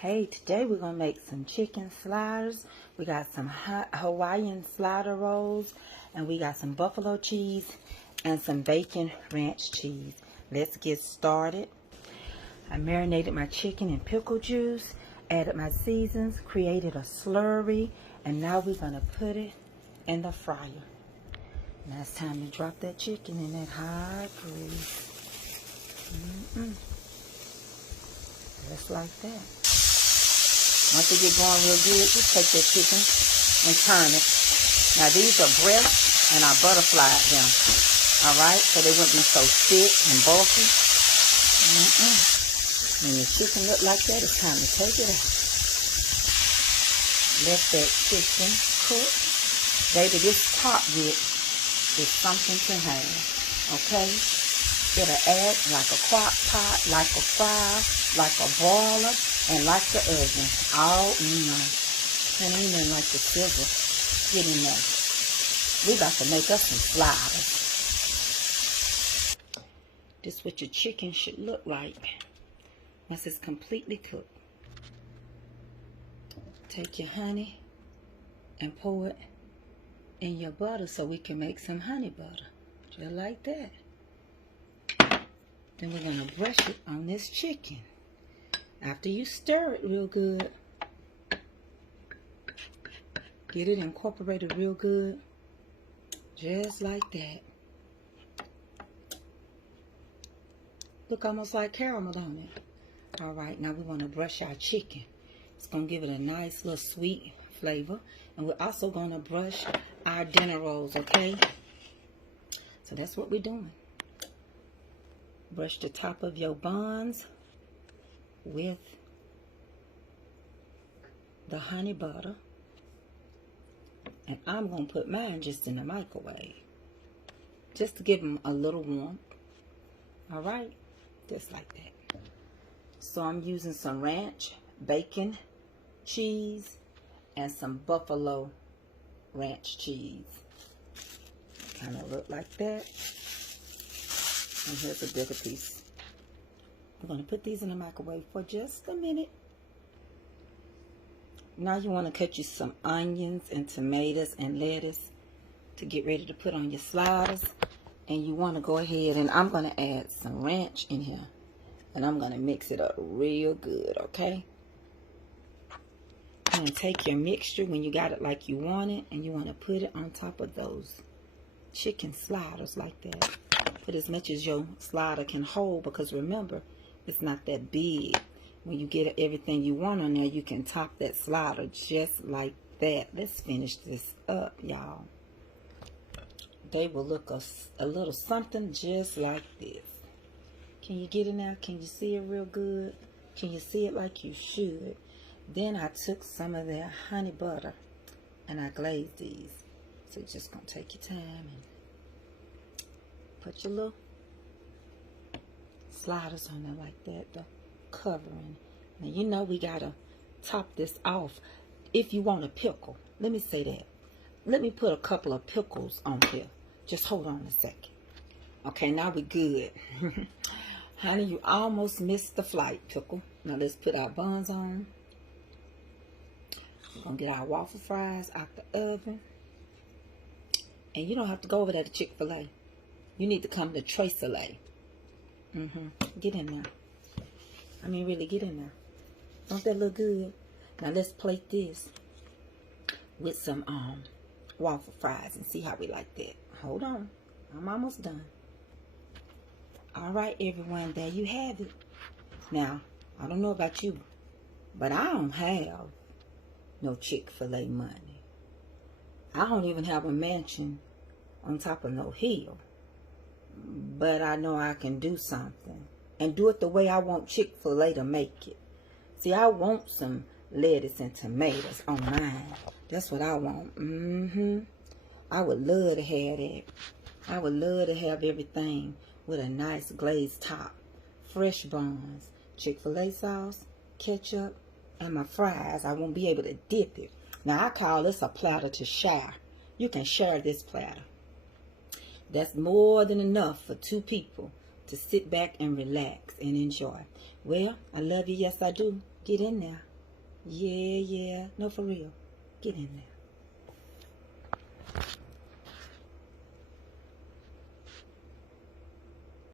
Hey, today we're going to make some chicken sliders. We got some Hawaiian slider rolls, and we got some buffalo cheese and some bacon ranch cheese. Let's get started. I marinated my chicken in pickle juice, added my seasons, created a slurry, and now we're going to put it in the fryer. Now it's time to drop that chicken in that hot grease. Just like that. Once it get going real good, just take that chicken and turn it. Now these are breasts, and I butterflied them. Alright, so they wouldn't be so thick and bulky. When your chicken look like that, it's time to take it out. Let that chicken cook. Baby, this top bit is something to have. Okay? It'll add like a crock pot, like a fryer, like a broiler, and like the oven, all in one. And ain't nothing like the sizzle. Get in there. We about to make us some sliders. This is what your chicken should look like once it's completely cooked. Take your honey and pour it in your butter so we can make some honey butter. Just like that. Then we're going to brush it on this chicken. After you stir it real good, get it incorporated real good, just like that. Look almost like caramel, don't it? All right, now we want to brush our chicken. It's going to give it a nice little sweet flavor. And we're also going to brush our dinner rolls, okay? So that's what we're doing. Brush the top of your buns with the honey butter, and I'm going to put mine just in the microwave just to give them a little warmth. All right, just like that. So I'm using some ranch bacon cheese and some buffalo ranch cheese. Kind of look like that. And here's a bigger piece. I'm going to put these in the microwave for just a minute. Now you want to cut you some onions and tomatoes and lettuce to get ready to put on your sliders. And you want to go ahead, and I'm going to add some ranch in here. And I'm going to mix it up real good, okay? You're going to take your mixture when you got it like you want it, and you want to put it on top of those chicken sliders like that. Put as much as your slider can hold, because remember, it's not that big. When you get everything you want on there, you can top that slider just like that. Let's finish this up, y'all. They will look a little something just like this. Can you get in there? Can you see it real good? Can you see it like you should? Then I took some of that honey butter and I glazed these. So you're just going to take your time and put your little sliders on there like that, the covering. Now you know we gotta top this off if you want a pickle. Let me say that. Let me put a couple of pickles on here. Just hold on a second. Okay, now we good. Honey, you almost missed the flight, pickle. Now let's put our buns on. We're gonna get our waffle fries out the oven. And you don't have to go over there to Chick-fil-A. You need to come to Trace-a-Lay. Get in there. I mean, really, get in there. Don't that look good? Now, let's plate this with some waffle fries and see how we like that. Hold on. I'm almost done. All right, everyone. There you have it. Now, I don't know about you, but I don't have no Chick-fil-A money. I don't even have a mansion on top of no hill. But I know I can do something. And do it the way I want Chick-fil-A to make it. See, I want some lettuce and tomatoes on mine. That's what I want. I would love to have that. I would love to have everything with a nice glazed top. Fresh buns. Chick-fil-A sauce, ketchup, and my fries. I won't be able to dip it. Now, I call this a platter to share. You can share this platter. That's more than enough for 2 people to sit back and relax and enjoy. Well, I love you. Yes, I do. Get in there. Yeah, yeah. No, for real. Get in there.